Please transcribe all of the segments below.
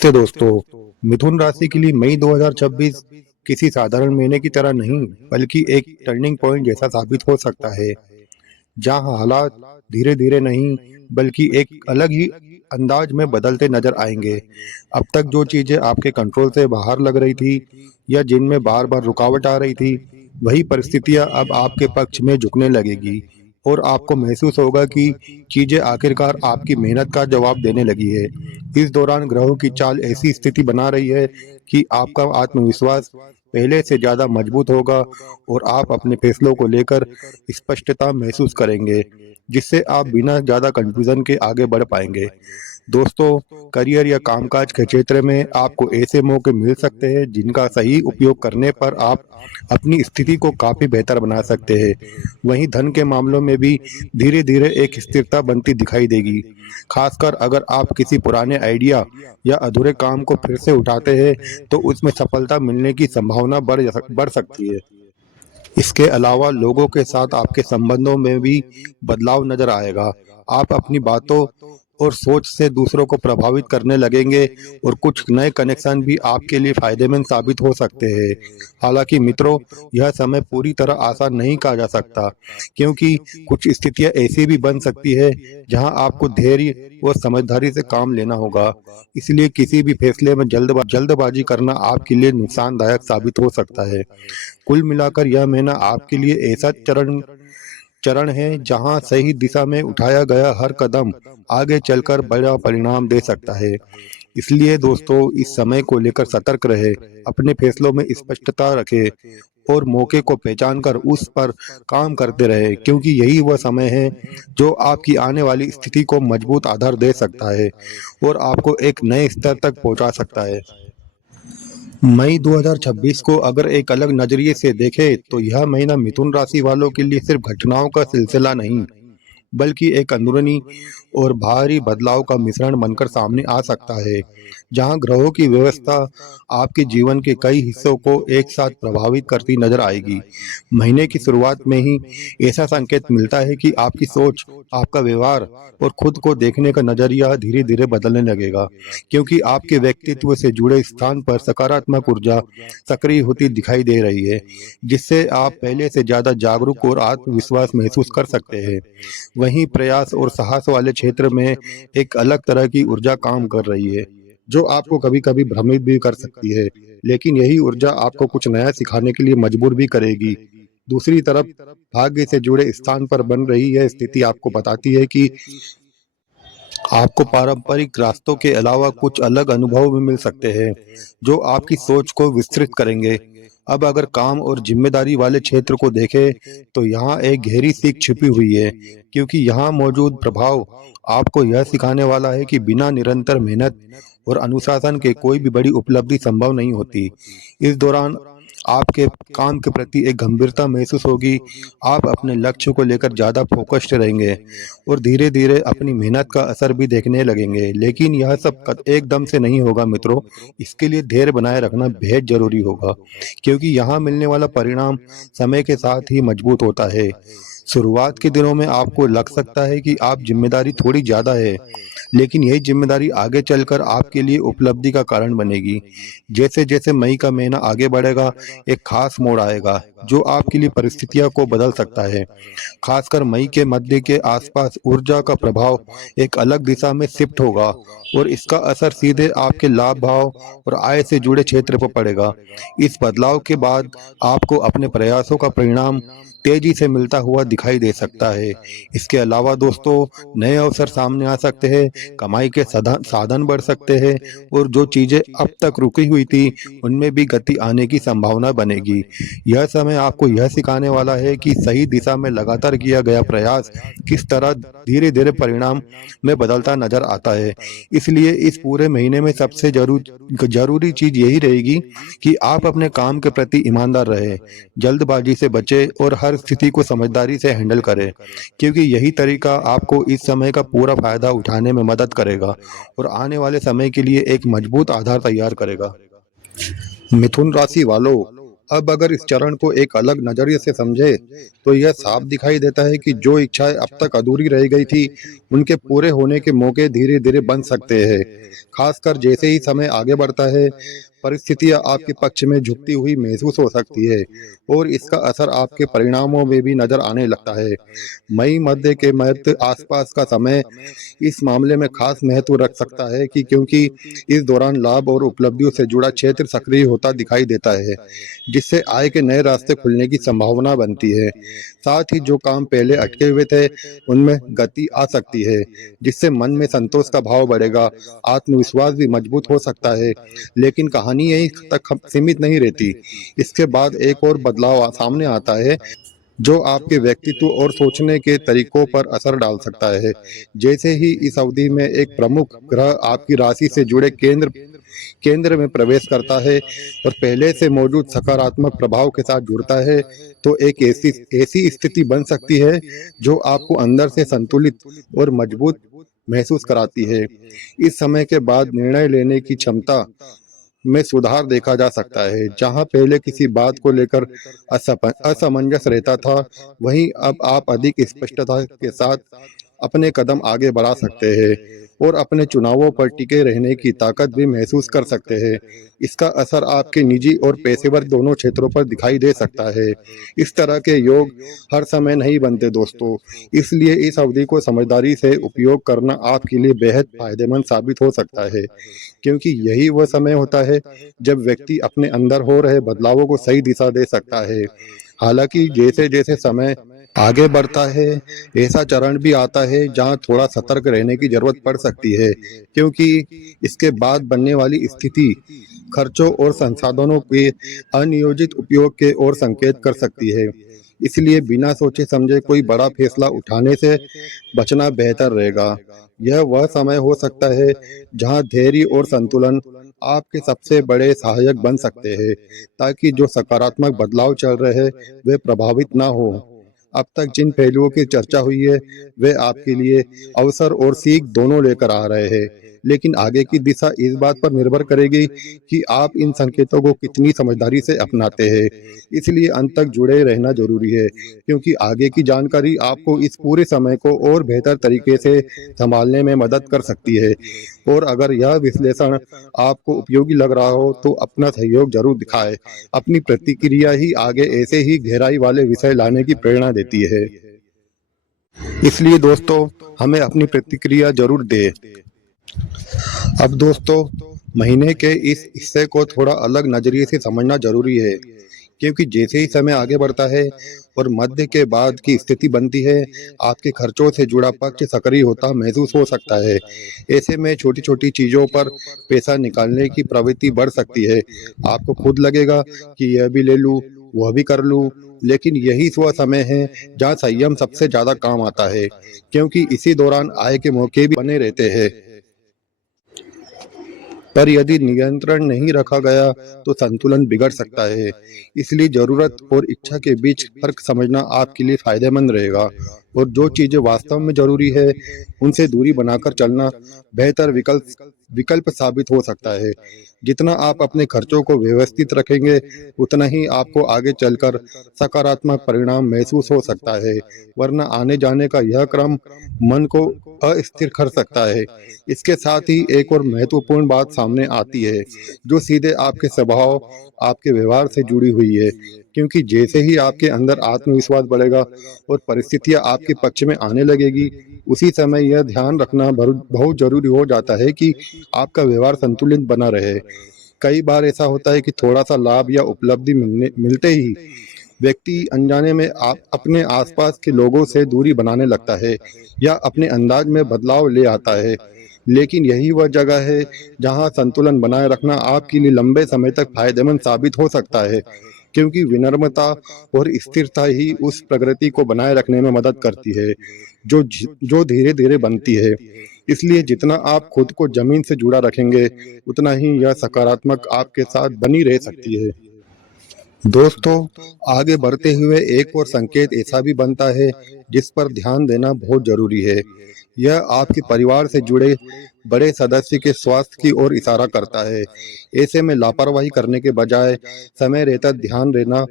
से दोस्तों, मिथुन राशि के लिए मई 2026 किसी साधारण महीने की तरह नहीं बल्कि एक टर्निंग पॉइंट जैसा साबित हो सकता है। जहां हालात धीरे धीरे नहीं बल्कि एक अलग ही अंदाज में बदलते नजर आएंगे। अब तक जो चीजें आपके कंट्रोल से बाहर लग रही थी या जिनमें बार बार रुकावट आ रही थी, वही परिस्थितियां अब आपके पक्ष में झुकने लगेगी और आपको महसूस होगा कि चीजें आखिरकार आपकी मेहनत का जवाब देने लगी है। इस दौरान ग्रहों की चाल ऐसी स्थिति बना रही है कि आपका आत्मविश्वास पहले से ज्यादा मजबूत होगा और आप अपने फैसलों को लेकर स्पष्टता महसूस करेंगे, जिससे आप बिना ज्यादा कंफ्यूजन के आगे बढ़ पाएंगे। दोस्तों, करियर या कामकाज के क्षेत्र में आपको ऐसे मौके मिल सकते हैं जिनका सही उपयोग करने पर आप अपनी स्थिति को काफी बेहतर बना सकते हैं। वहीं धन के मामलों में भी धीरे धीरे एक स्थिरता बनती दिखाई देगी, खासकर अगर आप किसी पुराने आइडिया या अधूरे काम को फिर से उठाते हैं तो उसमें सफलता मिलने की संभावना बढ़ सकती है। इसके अलावा लोगों के साथ आपके संबंधों में भी बदलाव नजर आएगा। आप अपनी बातों और सोच से दूसरों को प्रभावित करने लगेंगे और कुछ नए कनेक्शन भी आपके लिए फायदेमंद साबित हो सकते हैं। हालांकि मित्रों, यह समय पूरी तरह आसान नहीं कहा जा सकता, क्योंकि कुछ स्थितियां ऐसी भी बन सकती है जहां आपको धैर्य और समझदारी से काम लेना होगा। इसलिए किसी भी फैसले में जल्दबाजी करना आपके लिए नुकसानदायक साबित हो सकता है। कुल मिलाकर यह महीना आपके लिए ऐसा चरण चरण है जहां सही दिशा में उठाया गया हर कदम आगे चलकर बड़ा परिणाम दे सकता है। इसलिए दोस्तों, इस समय को लेकर सतर्क रहे, अपने फैसलों में स्पष्टता रखें और मौके को पहचान कर उस पर काम करते रहे, क्योंकि यही वह समय है जो आपकी आने वाली स्थिति को मजबूत आधार दे सकता है और आपको एक नए स्तर तक पहुंचा सकता है। मई 2026 को अगर एक अलग नजरिए से देखें तो यह महीना मिथुन राशि वालों के लिए सिर्फ घटनाओं का सिलसिला नहीं बल्कि एक अंदरूनी और बाहरी बदलाव का मिश्रण बनकर सामने आ सकता है, जहां ग्रहों की व्यवस्था आपके जीवन के कई हिस्सों को एक साथ प्रभावित करती नजर आएगी। महीने की शुरुआत में ही ऐसा संकेत मिलता है कि आपकी सोच, आपका व्यवहार और खुद को देखने का नजरिया धीरे धीरे बदलने लगेगा, क्योंकि आपके व्यक्तित्व से जुड़े स्थान पर सकारात्मक ऊर्जा सक्रिय होती दिखाई दे रही है, जिससे आप पहले से ज्यादा जागरूक और आत्मविश्वास महसूस कर सकते हैं। वहीं प्रयास और साहस वाले क्षेत्र में एक अलग तरह की ऊर्जा काम कर रही है, जो आपको कभी कभी भ्रमित भी कर सकती है, लेकिन यही ऊर्जा आपको कुछ नया सिखाने के लिए मजबूर भी करेगी। दूसरी तरफ भाग्य से जुड़े स्थान पर बन रही यह स्थिति आपको बताती है कि आपको पारंपरिक रास्तों के अलावा कुछ अलग अनुभव भी मिल सकते हैं, जो आपकी सोच को विस्तृत करेंगे। अब अगर काम और जिम्मेदारी वाले क्षेत्र को देखें, तो यहाँ एक गहरी सीख छिपी हुई है, क्योंकि यहाँ मौजूद प्रभाव आपको यह सिखाने वाला है कि बिना निरंतर मेहनत और अनुशासन के कोई भी बड़ी उपलब्धि संभव नहीं होती। इस दौरान आपके काम के प्रति एक गंभीरता महसूस होगी, आप अपने लक्ष्य को लेकर ज्यादा फोकस्ड रहेंगे और धीरे धीरे अपनी मेहनत का असर भी देखने लगेंगे। लेकिन यह सब एकदम से नहीं होगा मित्रों, इसके लिए धैर्य बनाए रखना बेहद जरूरी होगा, क्योंकि यहाँ मिलने वाला परिणाम समय के साथ ही मजबूत होता है। शुरुआत के दिनों में आपको लग सकता है कि आप जिम्मेदारी थोड़ी ज्यादा है, लेकिन यही जिम्मेदारी आगे चलकर आपके लिए उपलब्धि का कारण बनेगी। जैसे जैसे मई का महीना आगे बढ़ेगा, एक खास मोड़ आएगा जो आपके लिए परिस्थितियों को बदल सकता है। खासकर मई के मध्य के आसपास ऊर्जा का प्रभाव एक अलग दिशा में शिफ्ट होगा और इसका असर सीधे आपके लाभ भाव और आय से जुड़े क्षेत्र पर पड़ेगा। इस बदलाव के बाद आपको अपने प्रयासों का परिणाम तेजी से मिलता हुआ दिखाई दे सकता है। इसके अलावा दोस्तों, नए अवसर सामने आ सकते हैं, कमाई के साधन बढ़ सकते हैं और जो चीजें अब तक रुकी हुई थी उनमें भी गति आने की संभावना बनेगी। यह समय आपको यह सिखाने वाला है कि सही दिशा में लगातार किया गया प्रयास किस तरह धीरे धीरे परिणाम में बदलता नजर आता है। इसलिए इस पूरे महीने में सबसे जरूरी चीज यही रहेगी कि आप अपने काम के प्रति ईमानदार रहे, जल्दबाजी से बचे और हर स्थिति को समझदारी से हैंडल करें, क्योंकि यही तरीका आपको इस समय का पूरा फायदा उठाने में मदद करेगा और आने वाले समय के लिए एक मजबूत आधार तैयार करेगा। मिथुन राशि वालों, अब अगर इस चरण को एक अलग नजरिए से समझे तो यह साफ दिखाई देता है कि जो इच्छाएं अब तक अधूरी रह गई थी, उनके पूरे होने के मौके धीरे धीरे बन सकते हैं। खासकर जैसे ही समय आगे बढ़ता है, परिस्थितियां आपके पक्ष में झुकती हुई महसूस हो सकती है और इसका असर आपके परिणामों में भी नजर आने लगता है। मई मध्य के मध्य आसपास का समय इस मामले में खास महत्व रख सकता है कि क्योंकि इस दौरान लाभ और उपलब्धियों से जुड़ा क्षेत्र सक्रिय होता दिखाई देता है, जिससे आय के नए रास्ते खुलने की संभावना बनती है। साथ ही जो काम पहले अटके हुए थे, उनमें गति आ सकती है, जिससे मन में संतोष का भाव बढ़ेगा, आत्मविश्वास भी मजबूत हो सकता है। लेकिन कहानी यहीं तक सीमित नहीं रहती। इसके बाद एक और बदलाव सामने आता है, जो आपके व्यक्तित्व और सोचने के तरीकों पर असर डाल सकता है। जैसे ही इस अवधि में एक प्रमुख ग्रह आपकी राशि से जुड़े केंद्र केंद्र में प्रवेश करता है और पहले से मौजूद सकारात्मक प्रभाव के साथ जुड़ता है, तो एक ऐसी ऐसी स्थिति बन सकती है जो आपको अंदर से संतुलित और मजबूत महसूस कराती है। इस समय के बाद निर्णय लेने की क्षमता में सुधार देखा जा सकता है। जहां पहले किसी बात को लेकर असमंजस रहता था, वहीं अब आप अधिक स्पष्टता के साथ अपने कदम आगे बढ़ा सकते हैं और अपने चुनावों पर टिके रहने की ताकत भी महसूस कर सकते हैं। इसका असर आपके निजी और पेशेवर दोनों क्षेत्रों पर दिखाई दे सकता है। इस तरह के योग हर समय नहीं बनते दोस्तों, इसलिए इस अवधि को समझदारी से उपयोग करना आपके लिए बेहद फायदेमंद साबित हो सकता है, क्योंकि यही वह समय होता है जब व्यक्ति अपने अंदर हो रहे बदलावों को सही दिशा दे सकता है। हालांकि जैसे जैसे समय आगे बढ़ता है, ऐसा चरण भी आता है जहां थोड़ा सतर्क रहने की जरूरत पड़ सकती है, क्योंकि इसके बाद बनने वाली स्थिति खर्चों और संसाधनों के अनियोजित उपयोग के ओर संकेत कर सकती है। इसलिए बिना सोचे समझे कोई बड़ा फैसला उठाने से बचना बेहतर रहेगा। यह वह समय हो सकता है जहां धैर्य और संतुलन आपके सबसे बड़े सहायक बन सकते हैं, ताकि जो सकारात्मक बदलाव चल रहे हैं वे प्रभावित ना हो। अब तक जिन पहलुओं की चर्चा हुई है, वे आपके लिए अवसर और सीख दोनों लेकर आ रहे हैं, लेकिन आगे की दिशा इस बात पर निर्भर करेगी कि आप इन संकेतों को कितनी समझदारी से अपनाते हैं। इसलिए अंत तक जुड़े रहना जरूरी है, क्योंकि आगे की जानकारी आपको इस पूरे समय को और बेहतर तरीके से संभालने में मदद कर सकती है। और अगर यह विश्लेषण आपको उपयोगी लग रहा हो तो अपना सहयोग जरूर दिखाएं। अपनी प्रतिक्रिया ही आगे ऐसे ही गहराई वाले विषय लाने की प्रेरणा देती है। इसलिए दोस्तों, हमें अपनी प्रतिक्रिया जरूर दें। अब दोस्तों, महीने के इस हिस्से को थोड़ा अलग नजरिए से समझना जरूरी है, क्योंकि जैसे ही समय आगे बढ़ता है और मध्य के बाद की स्थिति बनती है, आपके खर्चों से जुड़ा पक्ष सक्रिय होता महसूस हो सकता है। ऐसे में छोटी छोटी चीजों पर पैसा निकालने की प्रवृत्ति बढ़ सकती है। आपको खुद लगेगा कि यह भी ले लूं, वह भी कर लूं, लेकिन यही वह समय है जहां संयम सबसे ज्यादा काम आता है, क्योंकि इसी दौरान आय के मौके भी बने रहते हैं। पर यदि नियंत्रण नहीं रखा गया तो संतुलन बिगड़ सकता है। इसलिए जरूरत और इच्छा के बीच फर्क समझना आपके लिए फायदेमंद रहेगा, और जो चीजें वास्तव में जरूरी है उनसे दूरी बनाकर चलना बेहतर विकल्प साबित हो सकता है। जितना आप अपने खर्चों को व्यवस्थित रखेंगे, उतना ही आपको आगे चलकर सकारात्मक परिणाम महसूस हो सकता है, वरना आने जाने का यह क्रम मन को अस्थिर कर सकता है। इसके साथ ही एक और महत्वपूर्ण बात सामने आती है, जो सीधे आपके स्वभाव, आपके व्यवहार से जुड़ी हुई है, क्योंकि जैसे ही आपके अंदर आत्मविश्वास बढ़ेगा और परिस्थितियां आपके पक्ष में आने लगेगी, उसी समय यह ध्यान रखना बहुत जरूरी हो जाता है कि आपका व्यवहार संतुलित बना रहे। कई बार ऐसा होता है कि थोड़ा सा लाभ या उपलब्धि मिलते ही व्यक्ति अनजाने में आप अपने आसपास के लोगों से दूरी बनाने लगता है या अपने अंदाज में बदलाव ले आता है। लेकिन यही वह जगह है जहां संतुलन बनाए रखना आपके लिए लंबे समय तक फायदेमंद साबित हो सकता है, क्योंकि विनम्रता और स्थिरता ही उस प्रगति को बनाए रखने में मदद करती है जो धीरे धीरे बनती है। इसलिए जितना आप खुद को जमीन से जुड़ा रखेंगे, उतना ही यह सकारात्मक आपके साथ बनी रह सकती है। दोस्तों, आगे बढ़ते हुए एक और संकेत ऐसा भी बनता है जिस पर ध्यान देना बहुत जरूरी है। यह आपके परिवार से जुड़े बड़े सदस्य के स्वास्थ्य की ओर इशारा करता है। ऐसे में लापरवाही करने के बजाय समय रहता ध्यान देना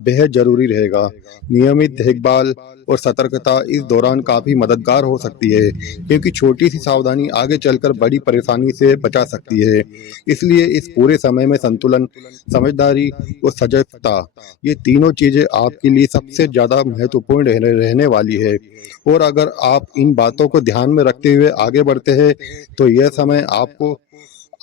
बेहद जरूरी रहेगा। नियमित देखभाल और सतर्कता इस दौरान काफी मददगार हो सकती है, क्योंकि छोटी सी सावधानी आगे चलकर बड़ी परेशानी से बचा सकती है। इसलिए इस पूरे समय में संतुलन, समझदारी और सजगता, ये तीनों चीजें आपके लिए सबसे ज्यादा महत्वपूर्ण रहने वाली है। और अगर आप इन बातों को ध्यान में रखते हुए आगे बढ़ते हैं, तो यह समय आपको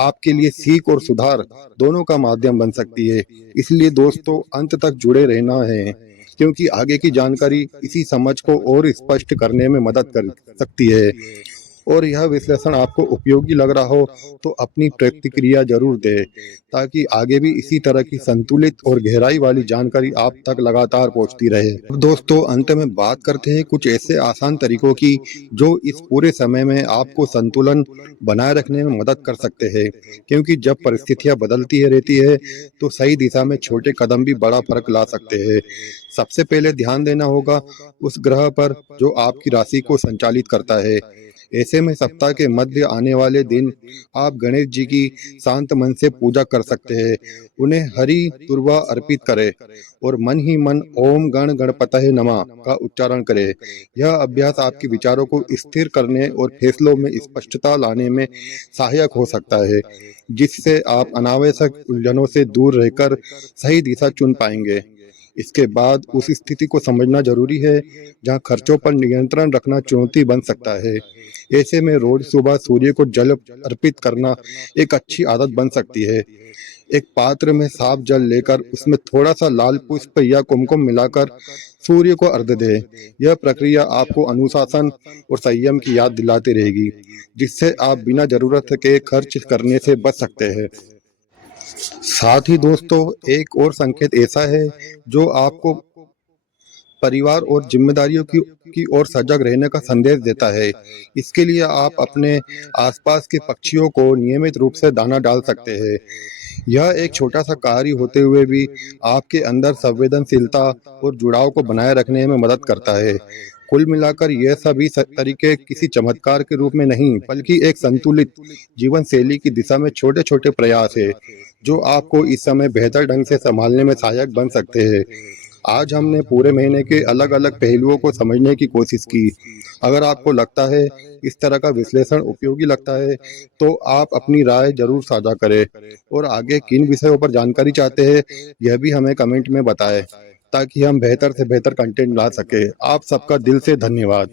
आपके लिए सीख और सुधार दोनों का माध्यम बन सकती है। इसलिए दोस्तों, अंत तक जुड़े रहना है, क्योंकि आगे की जानकारी इसी समझ को और स्पष्ट करने में मदद कर सकती है। और यह विश्लेषण आपको उपयोगी लग रहा हो तो अपनी प्रतिक्रिया जरूर दें, ताकि आगे भी इसी तरह की संतुलित और गहराई वाली जानकारी आप तक लगातार पहुंचती रहे। अब दोस्तों, अंत में बात करते हैं कुछ ऐसे आसान तरीकों की जो इस पूरे समय में आपको संतुलन बनाए रखने में मदद कर सकते हैं, क्योंकि जब परिस्थितियां बदलती रहती है तो सही दिशा में छोटे कदम भी बड़ा फर्क ला सकते हैं। सबसे पहले ध्यान देना होगा उस ग्रह पर जो आपकी राशि को संचालित करता है। ऐसे में सप्ताह के मध्य आने वाले दिन आप गणेश जी की शांत मन से पूजा कर सकते हैं। उन्हें हरी तुरवा अर्पित करें और मन ही मन ओम गण गणपतये नमः का उच्चारण करें। यह अभ्यास आपके विचारों को स्थिर करने और फैसलों में स्पष्टता लाने में सहायक हो सकता है, जिससे आप अनावश्यक उलझनों से दूर रहकर सही दिशा चुन पाएंगे। इसके बाद उस स्थिति को समझना जरूरी है जहां खर्चों पर नियंत्रण रखना चुनौती बन सकता है। ऐसे में रोज सुबह सूर्य को जल अर्पित करना एक अच्छी आदत बन सकती है। एक पात्र में साफ जल लेकर उसमें थोड़ा सा लाल पुष्प या कुमकुम मिलाकर सूर्य को अर्घ्य दें। यह प्रक्रिया आपको अनुशासन और संयम की याद दिलाती रहेगी, जिससे आप बिना जरूरत के खर्च करने से बच सकते हैं। साथ ही दोस्तों, एक और संकेत ऐसा है जो आपको परिवार और जिम्मेदारियों की ओर सजग रहने का संदेश देता है। इसके लिए आप अपने आसपास के पक्षियों को नियमित रूप से दाना डाल सकते हैं। यह एक छोटा सा कार्य होते हुए भी आपके अंदर संवेदनशीलता और जुड़ाव को बनाए रखने में मदद करता है। कुल मिलाकर यह सभी तरीके किसी चमत्कार के रूप में नहीं, बल्कि एक संतुलित जीवन शैली की दिशा में छोटे छोटे प्रयास है, जो आपको इस समय बेहतर ढंग से संभालने में सहायक बन सकते हैं। आज हमने पूरे महीने के अलग अलग पहलुओं को समझने की कोशिश की। अगर आपको लगता है इस तरह का विश्लेषण उपयोगी लगता है, तो आप अपनी राय जरूर साझा करें और आगे किन विषयों पर जानकारी चाहते हैं, यह भी हमें कमेंट में बताएं, ताकि हम बेहतर से बेहतर कंटेंट ला सके। आप सबका दिल से धन्यवाद।